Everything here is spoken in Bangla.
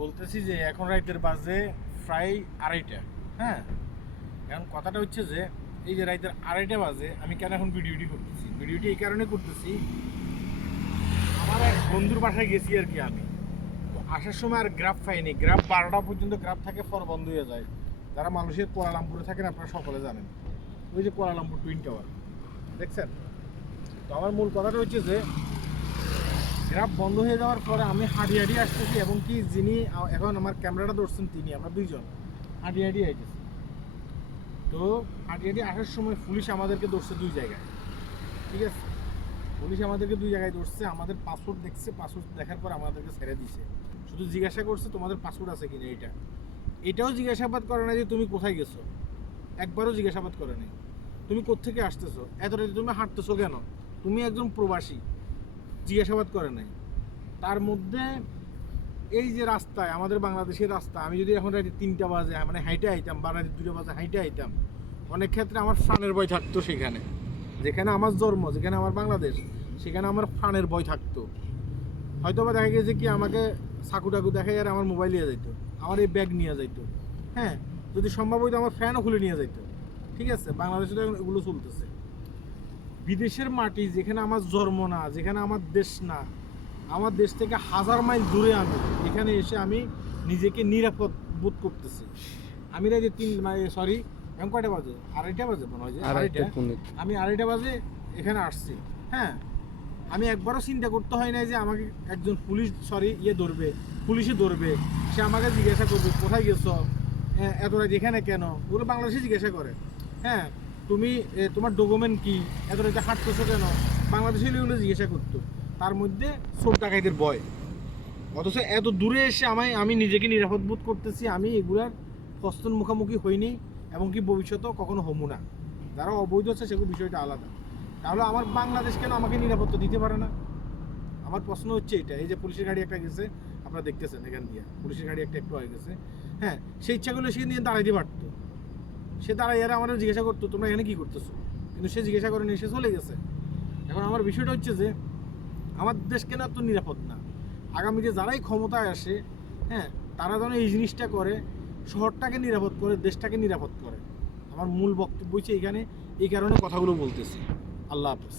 বলতেছি যে এখন রাইতের বাজে প্রায় 2:30। হ্যাঁ, এখন কথাটা হচ্ছে যে এই যে রাইতের 2:30 বাজে আমি কেন এখন ভিডিওটি করতেছি, ভিডিওটি এই কারণে করতেছি, আমার এক বন্ধুর বাসায় গেছি আর কি। আমি তো আসার সময় আর গ্রাফ পাইনি। গ্রাফ 12টা পর্যন্ত গ্রাফ থাকে, পর বন্ধ হয়ে যায়। যারা মানুষের কুয়ালালামপুরে থাকেন আপনারা সকলে জানেন, ওই যে কুয়ালালামপুর টুইন টাওয়ার দেখছেন। তো আমার মূল কথাটা হচ্ছে যে গ্রাফ বন্ধ হয়ে যাওয়ার পরে আমি হাঁটি হাঁটি আসতেছি, এবং কি যিনি এখন আমার ক্যামেরাটা ধরছেন তিনি, আমরা দুইজন হাঁটি হাঁটি আইতেছি। তো হাঁটি হাঁটি আসার সময় পুলিশ আমাদেরকে ধরছে দুই জায়গায়, ঠিক আছে। পুলিশ আমাদেরকে দুই জায়গায় ধরছে, আমাদের পাসপোর্ট দেখছে, পাসপোর্ট দেখার পর আমাদেরকে ছেড়ে দিছে। শুধু জিজ্ঞাসা করছে তোমাদের পাসপোর্ট আছে কিনা, এটাও জিজ্ঞাসাবাদ করে না যে তুমি কোথায় গেছো, একবারও জিজ্ঞাসাবাদ করে নাই। তুমি কোত্থেকে আসতেছো, এত রাতে তুমি হাঁটতেছো কেন, তুমি একজন প্রবাসী, জিজ্ঞাসাবাদ করে নাই। তার মধ্যে এই যে রাস্তায়, আমাদের বাংলাদেশের রাস্তা, আমি যদি এখন রাতে 3টা বাজে মানে হাইটে আইতাম, বা রাতে 2টা বাজে হাইটে আইতাম, অনেক ক্ষেত্রে আমার প্রাণের ভয় থাকতো। সেখানে যেখানে আমার জন্ম, যেখানে আমার বাংলাদেশ, সেখানে আমার প্রাণের ভয় থাকতো। হয়তো বা দেখা গেছে কি আমাকে চাকু টাকু দেখাই আর আমার মোবাইল নিয়ে যাইতো, আমার এই ব্যাগ নিয়ে যাইতো। হ্যাঁ, যদি সম্ভব হইতো আমার ফ্যানও খুলে নিয়ে যাইতো। ঠিক আছে, বাংলাদেশে তো এখন এগুলো চলতেছে। বিদেশের মাটি, যেখানে আমার জন্ম না, যেখানে আমার দেশ না, আমার দেশ থেকে 1000 মাইল দূরে, আমি এখানে এসে আমি নিজেকে নিরাপদ বোধ করতেছি। আমি রাতে এখন কয়টা বাজে, 2:30 বাজে মনে হয় যে 2:30। আমি 2:30 বাজে এখানে আসছি। হ্যাঁ, আমি একবারও চিন্তা করতে হয় না যে আমাকে একজন ধরবে, পুলিশে ধরবে, সে আমাকে জিজ্ঞাসা করবে কোথায় গেছো, এত রাত এখানে কেন, ওগুলো বাংলাদেশে জিজ্ঞাসা করে। হ্যাঁ, তুমি তোমার ডকুমেন্ট কি, এত রাতে হাঁটতেছো কেন, বাংলাদেশে এগুলো জিজ্ঞাসা করতো। তার মধ্যে চোর ডাকাইতের ভয়, অথচ এত দূরে এসে আমি নিজেকে নিরাপদ বোধ করতেছি। আমি এগুলার হস্তন মুখোমুখি হইনি, এবং কি ভবিষ্যতেও কখনো হমু না। যারা অবৈধ আছে সেগুলো বিষয়টা আলাদা। তাহলে আমার বাংলাদেশ কেন আমাকে নিরাপত্তা দিতে পারে না? আমার প্রশ্ন হচ্ছে এটা। এই যে পুলিশের গাড়ি একটা গেছে, আপনারা দেখতেছেন এখান দিয়ে পুলিশের গাড়ি একটা একটু হয়ে গেছে। হ্যাঁ, সেই ইচ্ছা করলে সে নিয়ে দাঁড়াইতে পারতো, সে দাঁড়াই আর আমাদের জিজ্ঞাসা করতো তোমরা এখানে কি করতেছো, কিন্তু সে জিজ্ঞাসা করেনি, সে চলে গেছে। এখন আমার বিষয়টা হচ্ছে যে আমার দেশ কেন এত নিরাপদ না? আগামীতে যারাই ক্ষমতায় আসে, হ্যাঁ, তারা যেন এই জিনিসটা করে, শহরটাকে নিরাপদ করে, দেশটাকে নিরাপদ করে। আমার মূল বক্তব্য হচ্ছে এইখানে, এই কারণে কথাগুলো বলতেছি। আল্লাহ হাফেজ।